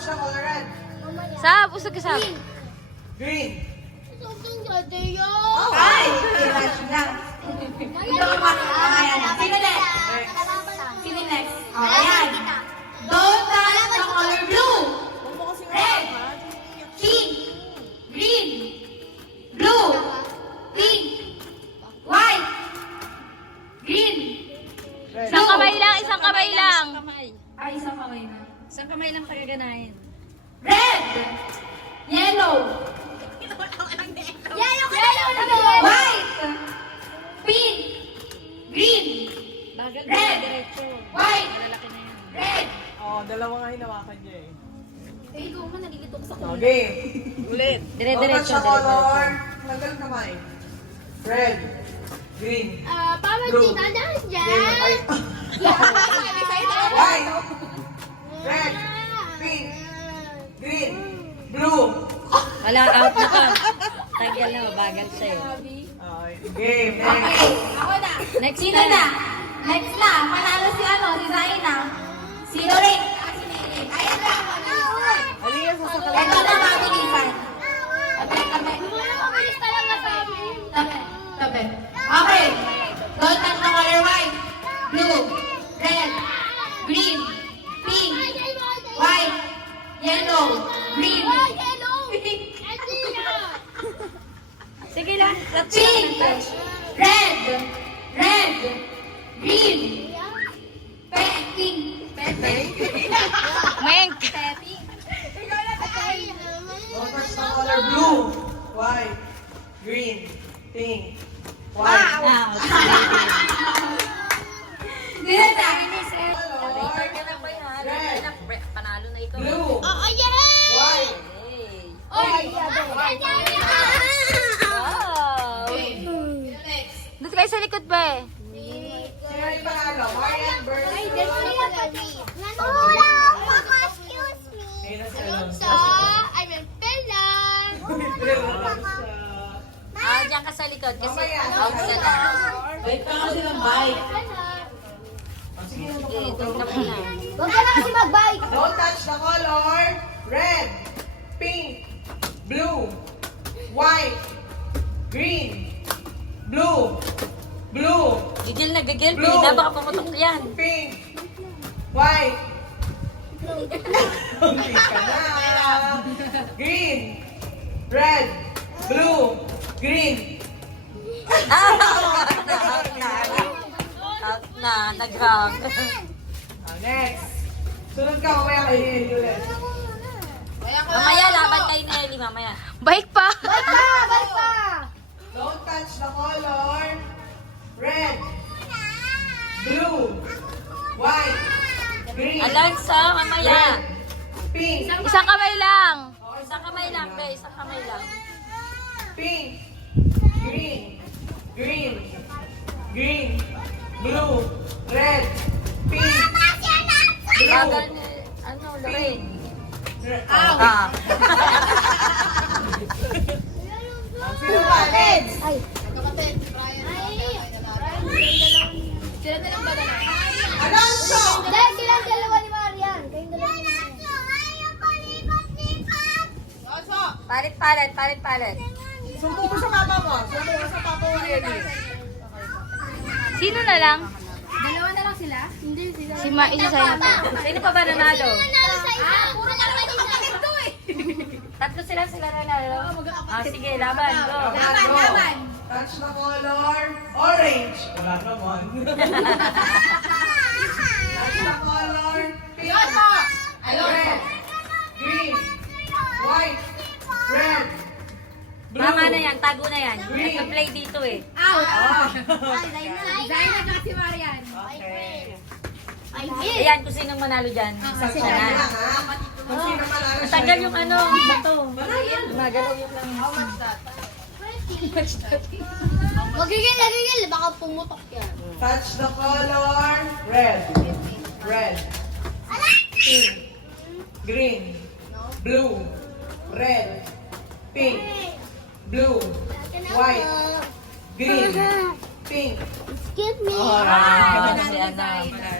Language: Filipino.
touch the color red. Sab, usag ka sab. Green. Oh. Ay! Touch lang. Ito ang ayan. Sino next? Sino next? Oh, ayan. Don't touch the color blue. Red. Pink. Green. Blue. Pink. White. Green. Isang kamay lang, isang kamay lang. Ay, isang kamay na. Isang kamay lang pagaganahin. Red. Yellow. White. Pink. Green. Bagal Red. na diretso. White. Malalaki na yan. Red. Oh, dalawa nga hinawakan niya eh. Eh, ikaw man nalilito ko sa Okay. Ulit. Dire-diretso, Don't touch the color. Tagal kamay. Red. Green. Blue. Yellow. Ay. White. Red. Pink. Green. Blue. Wala, out na to. Tagal na, mabagal siya eh. Okay. Game. Next. Okay, ako na. Next Sino na. na? Next na. Panalo si si Zaina. Sino rin? Ayan na. Halika sa sakal. Ito na mabilisan. Tabi. Tabi. Okay. Don't touch the color white, blue, red, green, pink, white, yellow, green, pink, Sige lang. pink, red, green, pink, Menk. Don't touch the color blue. White. Green. Pink. White. Out. Ganun na. Red. Panalo na ito. Blue. White. Hey. Wow. Doon kayo sa likod ba eh? Sino yung panalo? Marian versus... Ayun na si Alonso. Ah, diyan ka sa likod kasi Mamaya. out na lang. Wait pa kasi ng bike. Sige, Ito na muna. don't touch the color. Red. Pink. Blue. White. Green. Blue. Blue. Gigil na gigil. Blue. Pina, baka pumutok yan. Pink. White. Hindi ka na. Green. Red. Blue. Green. Out na. Nag-hug. Next. Sunod ka, mamaya kayo ni ulit. Mamaya, laban kayo ni Ellie mamaya. Bike pa! Don't touch the color. Red. Blue. White. Green. Alansa, mamaya. Red. Pink. Isang kamay lang. Isang kamay lang, be. Isang kamay lang. Pink. Green. Green. Green. Blue. Red. Pink. Bagal Blue. ni, Lorraine. Ah. Sino ba? Next. Alonso. Palit. Sumpo mo sa mama mo. Sumpo mo sa papa mo ni Ellie. Sino na lang? Dalawa na lang sila? Hindi sila. Si isa sa'yo na to. Sino pa ba nanalo? Puro na naman yung ito eh. Tatlo sila nanalo. Ah, sige, laban. Go. Laban. Touch the color. Orange. Wala naman. Touch the color. Pink. Red. Green. White. Red. Blue. Tama na yan, tago na yan. Green. Nagpa-play dito eh. Out. Ah. Zaina at si Marian. Okay. Ayan, kung sinong manalo dyan. Isang Siya sila na. lang ha. Kung sino manalo siya. Matagal yung bato. Magalaw yung lang. Magigil. Baka pumutok yan. Touch the color. Red. Red. Pink. Green. Blue. Red. Pink. Blue. White. Green. Pink. Excuse me. Alright. Ah, si ano.